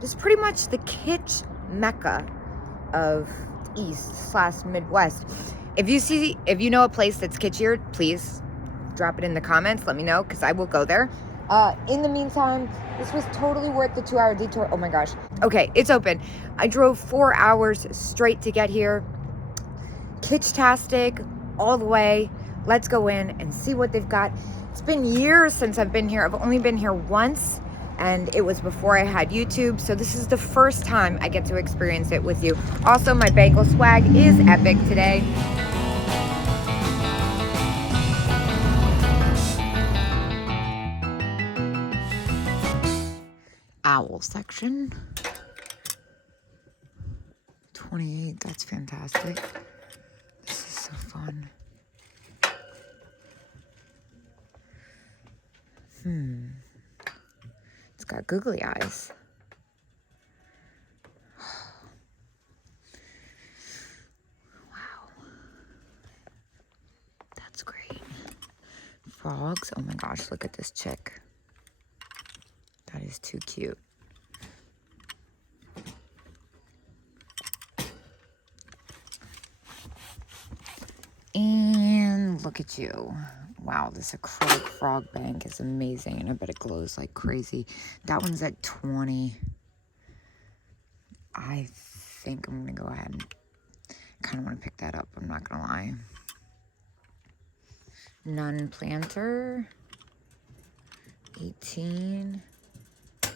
This is pretty much the Kitsch mecca of East/Midwest. If you know a place that's kitschier, please drop it in the comments. Let me know, because I will go there. In the meantime, this was totally worth the 2-hour detour. Oh my gosh. Okay, it's open. I drove 4 hours straight to get here. Kitsch-tastic all the way. Let's go in and see what they've got. It's been years since I've been here. I've only been here once, and it was before I had YouTube, so this is the first time I get to experience it with you. Also, my bangle swag is epic today. Owl section. 28, that's fantastic. This is so fun. It's got googly eyes. Wow. That's great. Frogs. Oh my gosh, look at this chick. That is too cute. And look at you. Wow, this acrylic frog bank is amazing, and I bet it glows like crazy. That one's at 20. I think I'm gonna go ahead and kind of want to pick that up, I'm not gonna lie. Nun planter, 18. Oh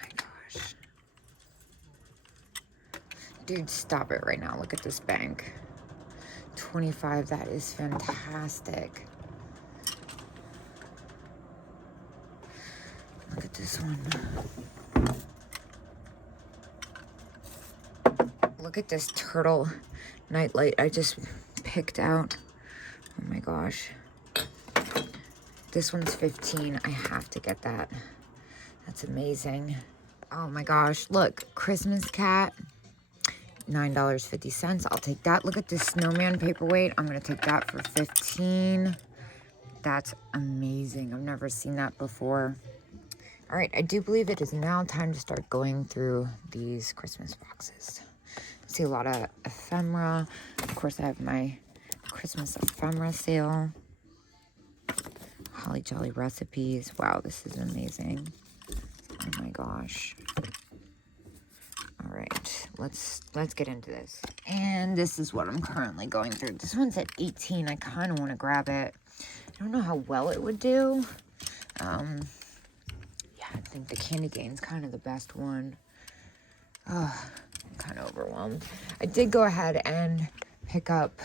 my gosh. Dude, stop it right now. Look at this bank. 25, that is fantastic. Look at this one. Look at this turtle nightlight I just picked out. Oh my gosh. This one's 15. I have to get that. That's amazing. Oh my gosh. Look, Christmas cat. $9.50. I'll take that. Look at this snowman paperweight. I'm going to take that for 15. That's amazing. I've never seen that before. All right, I do believe it is now time to start going through these Christmas boxes. I see a lot of ephemera. Of course, I have my Christmas ephemera sale. Holly Jolly recipes. Wow, this is amazing. Oh my gosh. All right, let's get into this. And this is what I'm currently going through. This one's at 18. I kind of want to grab it. I don't know how well it would do. Yeah, I think the Candy Cane's kind of the best one. I'm kind of overwhelmed. I did go ahead and pick up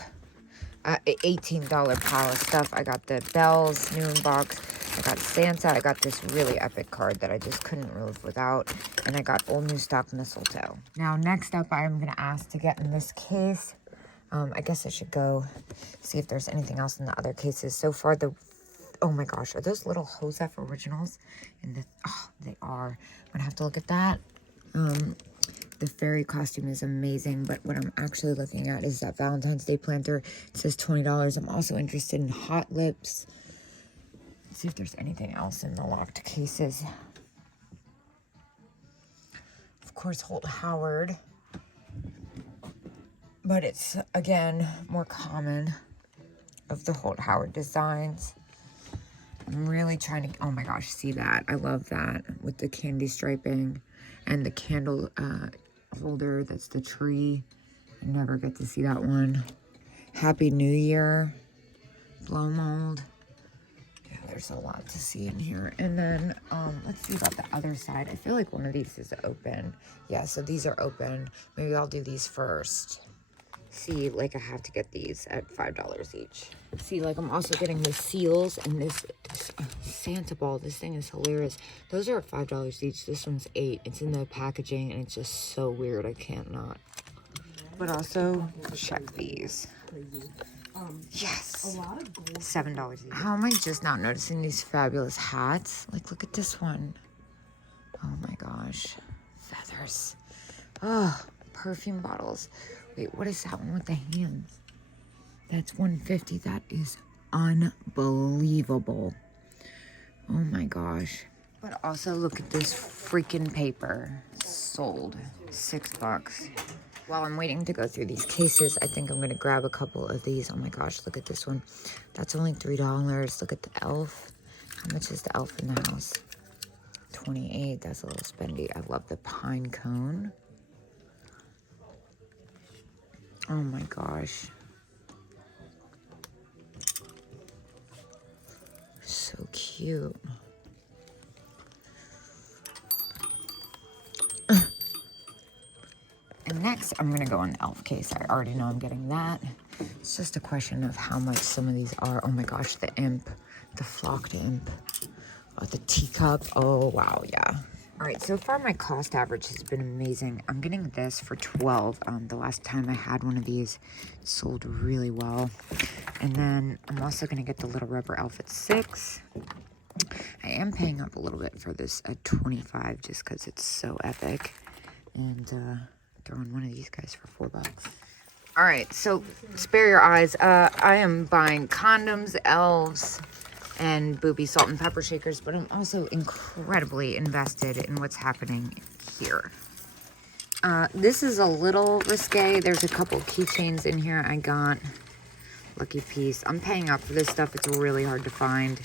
an $18 pile of stuff. I got the Bells new in box. I got Santa. I got this really epic card that I just couldn't live without. And I got old new stock mistletoe. Now, next up, I'm going to ask to get in this case. I guess I should go see if there's anything else in the other cases. So far, oh my gosh, are those little Joseph originals? Oh, they are. I'm going to have to look at that. The fairy costume is amazing, but what I'm actually looking at is that Valentine's Day planter. It says $20. I'm also interested in Hot Lips. Let's see if there's anything else in the locked cases. Of course, Holt Howard. But it's, again, more common of the Holt Howard designs. I'm really trying to, oh my gosh, see that? I love that with the candy striping and the candle holder. That's the tree. I never get to see that one. Happy New Year. Blow mold. Yeah, there's a lot to see in here. And then, let's see about the other side. I feel like one of these is open. Yeah, so these are open. Maybe I'll do these first. See, like I have to get these at $5 each. See, like I'm also getting the seals and this Santa ball. This thing is hilarious. Those are at $5 each. This one's $8. It's in the packaging and it's just so weird. I can't not. But also, check these. Yes. $7 each. How am I just not noticing these fabulous hats? Like, look at this one. Oh my gosh. Feathers. Oh, perfume bottles. Wait, what is that one with the hands? That's $150. That is unbelievable. Oh my gosh. But also look at this freaking paper. Sold. $6. While I'm waiting to go through these cases, I think I'm gonna grab a couple of these. Oh my gosh, look at this one. That's only $3. Look at the elf. How much is the elf in the house? 28. That's a little spendy. I love the pine cone. Oh my gosh. So cute. And next, I'm gonna go on the elf case. I already know I'm getting that. It's just a question of how much some of these are. Oh my gosh, the imp, the flocked imp, the teacup. Oh wow, yeah. All right, so far my cost average has been amazing. I'm getting this for 12. The last time I had one of these, it sold really well. And then I'm also gonna get the little rubber elf at 6. I am paying up a little bit for this at 25 just because it's so epic. And throwing one of these guys for $4. All right, so spare your eyes. I am buying condoms, elves, and booby salt and pepper shakers, but I'm also incredibly invested in what's happening here. This is a little risque. There's a couple keychains in here I got. Lucky piece. I'm paying up for this stuff. It's really hard to find.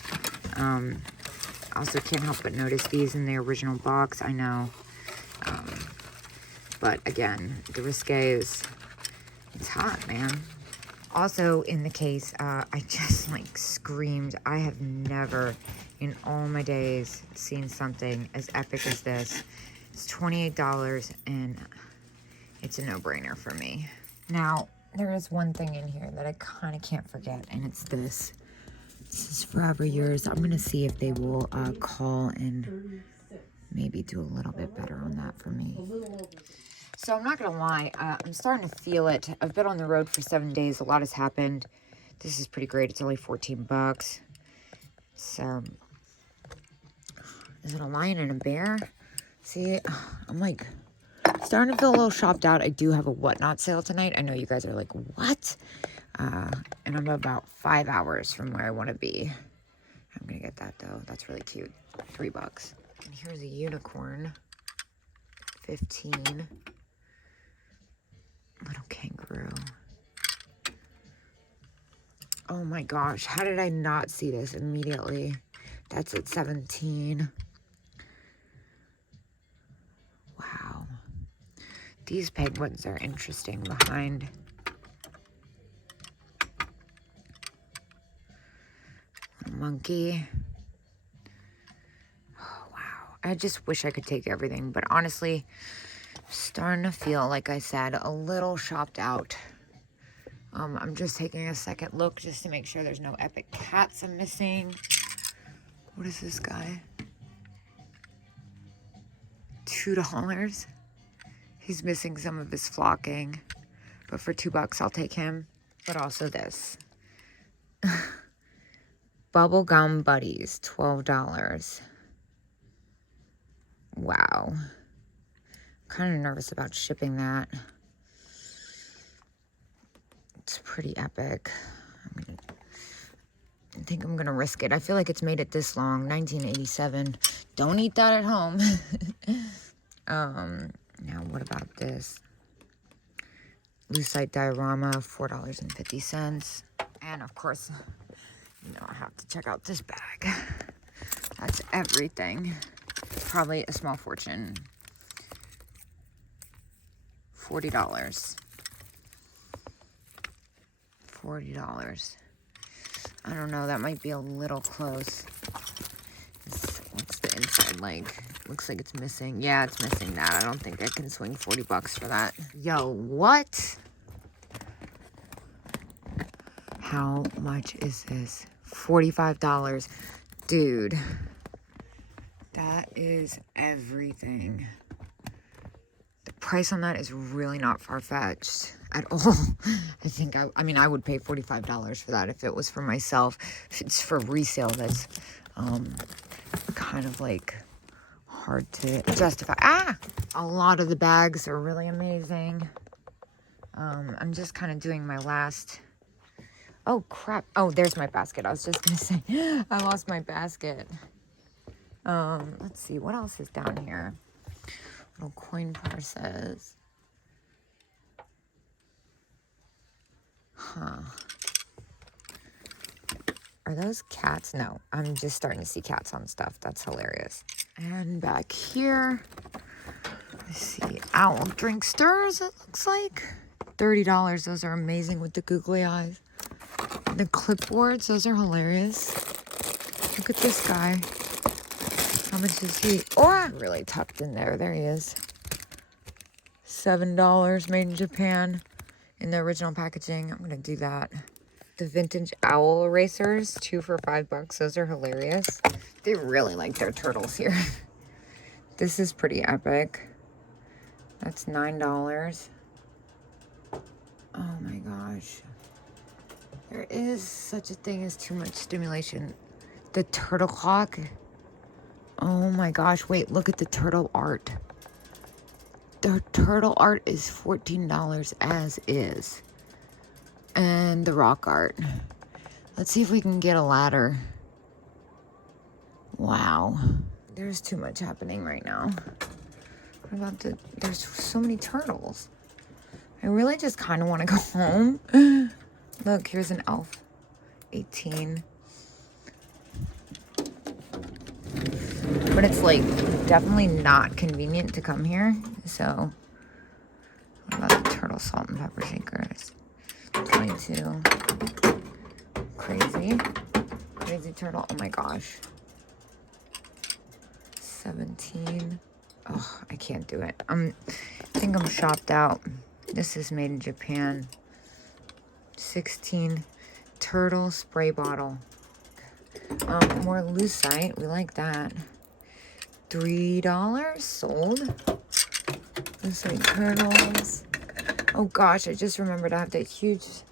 Also can't help but notice these in the original box. I know. But again, the risque is, it's hot, man. Also in the case, I just like screamed. I have never in all my days seen something as epic as this. It's $28 and it's a no-brainer for me. Now, there is one thing in here that I kind of can't forget, and it's this. This is Forever Yours. I'm gonna see if they will call and maybe do a little bit better on that for me. So I'm not gonna lie, I'm starting to feel it. I've been on the road for 7 days. A lot has happened. This is pretty great. It's only 14 bucks. So, is it a lion and a bear? See, I'm like starting to feel a little shopped out. I do have a whatnot sale tonight. I know you guys are like, what? And I'm about 5 hours from where I want to be. I'm gonna get that though. That's really cute. $3. And here's a unicorn. 15. Little kangaroo. Oh my gosh, how did I not see this immediately? That's at 17. Wow. These penguins are interesting behind. A monkey. Oh, wow. I just wish I could take everything, but honestly, starting to feel, like I said, a little shopped out. I'm just taking a second look just to make sure there's no epic cats I'm missing. What is this guy? $2. He's missing some of his flocking, but for $2 I'll take him. But also this. Bubblegum Buddies, $12. Wow. Kind of nervous about shipping that. It's pretty epic. I think I'm gonna risk it. I feel like it's made it this long. 1987. Don't eat that at home. Now what about this? Lucite diorama, $4.50. And of course, you know, I have to check out this bag. That's everything. Probably a small fortune. $40. $40. I don't know, that might be a little close. What's the inside like? Looks like it's missing. Yeah, it's missing that. I don't think I can swing $40 for that. Yo, what? How much is this? $45. Dude, that is everything. The price on that is really not far-fetched at all. I think, I mean, I would pay $45 for that if it was for myself. If it's for resale, that's kind of like hard to justify. A lot of the bags are really amazing. I'm just kind of doing my last... Oh, crap. Oh, there's my basket. I was just going to say, I lost my basket. Let's see, what else is down here? Little coin purses. Huh. Are those cats? No, I'm just starting to see cats on stuff. That's hilarious. And back here, let's see, owl drink stirs, it looks like. $30. Those are amazing with the googly eyes. The clipboards, those are hilarious. Look at this guy. How much is he? Oh, really tucked in there. There he is. $7, made in Japan in the original packaging. I'm going to do that. The vintage owl erasers, 2 for $5. Those are hilarious. They really like their turtles here. This is pretty epic. That's $9. Oh my gosh. There is such a thing as too much stimulation. The turtle clock. Oh my gosh. Wait, look at the turtle art. The turtle art is $14 as is. And the rock art. Let's see if we can get a ladder. Wow. There's too much happening right now. What about there's so many turtles. I really just kind of want to go home. Look, here's an elf. 18. But it's like definitely not convenient to come here. So, what about the turtle salt and pepper shakers? 22. Crazy. Crazy turtle. Oh my gosh. 17. Oh, I can't do it. I think I'm shopped out. This is made in Japan. 16. Turtle spray bottle. More lucite. We like that. $3 sold. Lucite turtles. Oh gosh, I just remembered I have that huge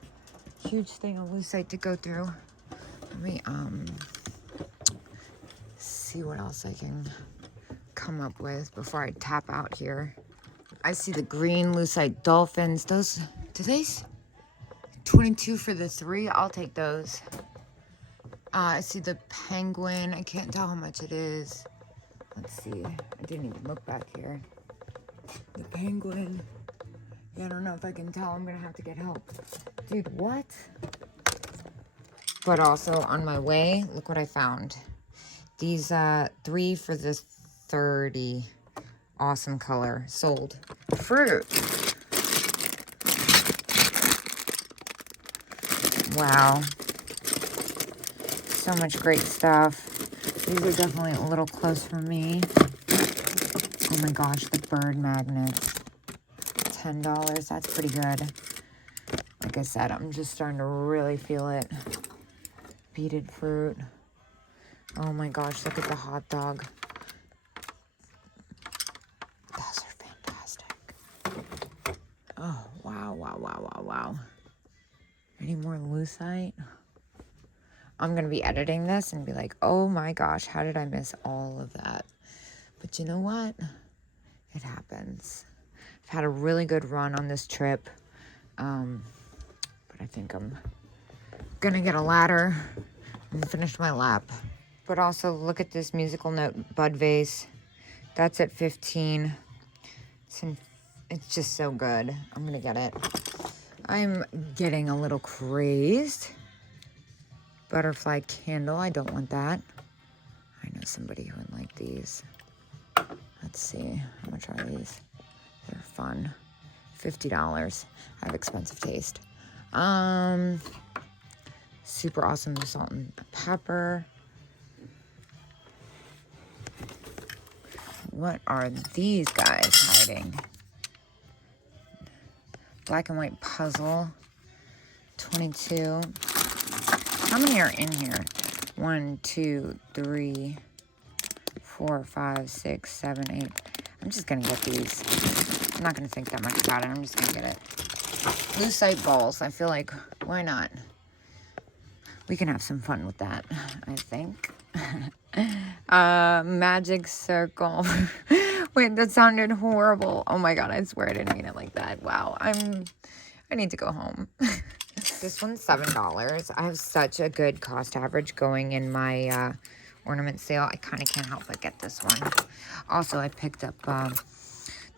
thing of lucite to go through. Let me see what else I can come up with before I tap out here. I see the green lucite dolphins. Those, do they? 22 for the 3. I'll take those. I see the penguin. I can't tell how much it is. Let's see. I didn't even look back here. The penguin. Yeah, I don't know if I can tell. I'm gonna have to get help. Dude, what? But also on my way, look what I found. These 3 for the 30. Awesome color. Sold. Fruit. Wow. So much great stuff. These are definitely a little close for me. Oh my gosh, the bird magnets. $10. That's pretty good. Like I said, I'm just starting to really feel it. Beaded fruit. Oh my gosh, look at the hot dog. Those are fantastic. Oh, wow. Any more lucite? I'm going to be editing this and be like, oh my gosh, how did I miss all of that? But you know what? It happens. I've had a really good run on this trip. But I think I'm going to get a ladder and finish my lap. But also, look at this musical note bud vase. That's at 15. It's just so good. I'm going to get it. I'm getting a little crazed. Butterfly candle. I don't want that. I know somebody who would like these. Let's see. How much are these? They're fun. $50. I have expensive taste. Super awesome salt and pepper. What are these guys hiding? Black and white puzzle. 22. How many are in here? 1, 2, 3, 4, 5, 6, 7, 8. I'm just gonna get these. I'm not gonna think that much about it. I'm just gonna get it. Lucite balls. I feel like, why not? We can have some fun with that, I think. Magic circle. Wait, that sounded horrible. Oh my god, I swear I didn't mean it like that. Wow, I need to go home. This one's $7. I have such a good cost average going in my ornament sale. I kind of can't help but get this one. Also, I picked up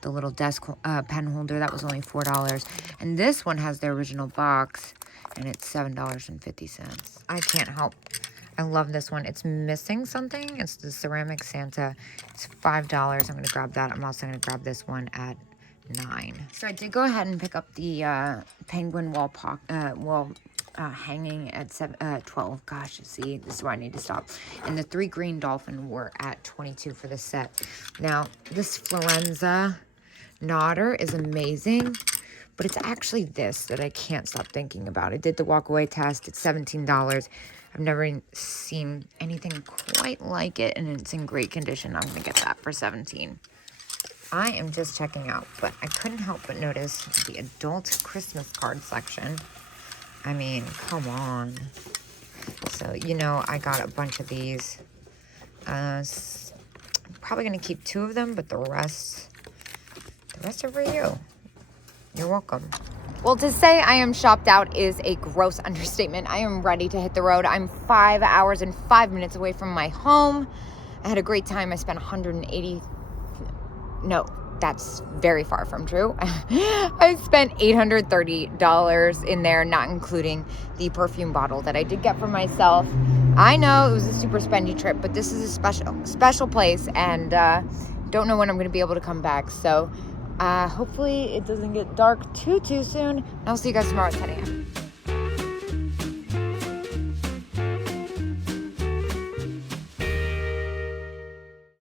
the little desk pen holder. That was only $4. And this one has the original box, and it's $7.50. I can't help. I love this one. It's missing something. It's the ceramic Santa. It's $5. I'm going to grab that. I'm also going to grab this one at $9. So I did go ahead and pick up the penguin wall hanging at 12. Gosh, see, this is why I need to stop. And the 3 green dolphin were at 22 for the set. Now, this Florenza Nodder is amazing, but it's actually this that I can't stop thinking about. I did the walkaway test. It's $17. I've never seen anything quite like it, and it's in great condition. I'm going to get that for $17. I am just checking out, but I couldn't help but notice the adult Christmas card section. I mean, come on. So, you know, I got a bunch of these. I'm probably going to keep 2 of them, but the rest are for you. You're welcome. Well, to say I am shopped out is a gross understatement. I am ready to hit the road. I'm 5 hours and 5 minutes away from my home. I had a great time. I spent no, that's very far from true. I spent $830 in there, not including the perfume bottle that I did get for myself. I know it was a super spendy trip, but this is a special place, and don't know when I'm going to be able to come back. So hopefully it doesn't get dark too soon. I'll see you guys tomorrow at 10 a.m.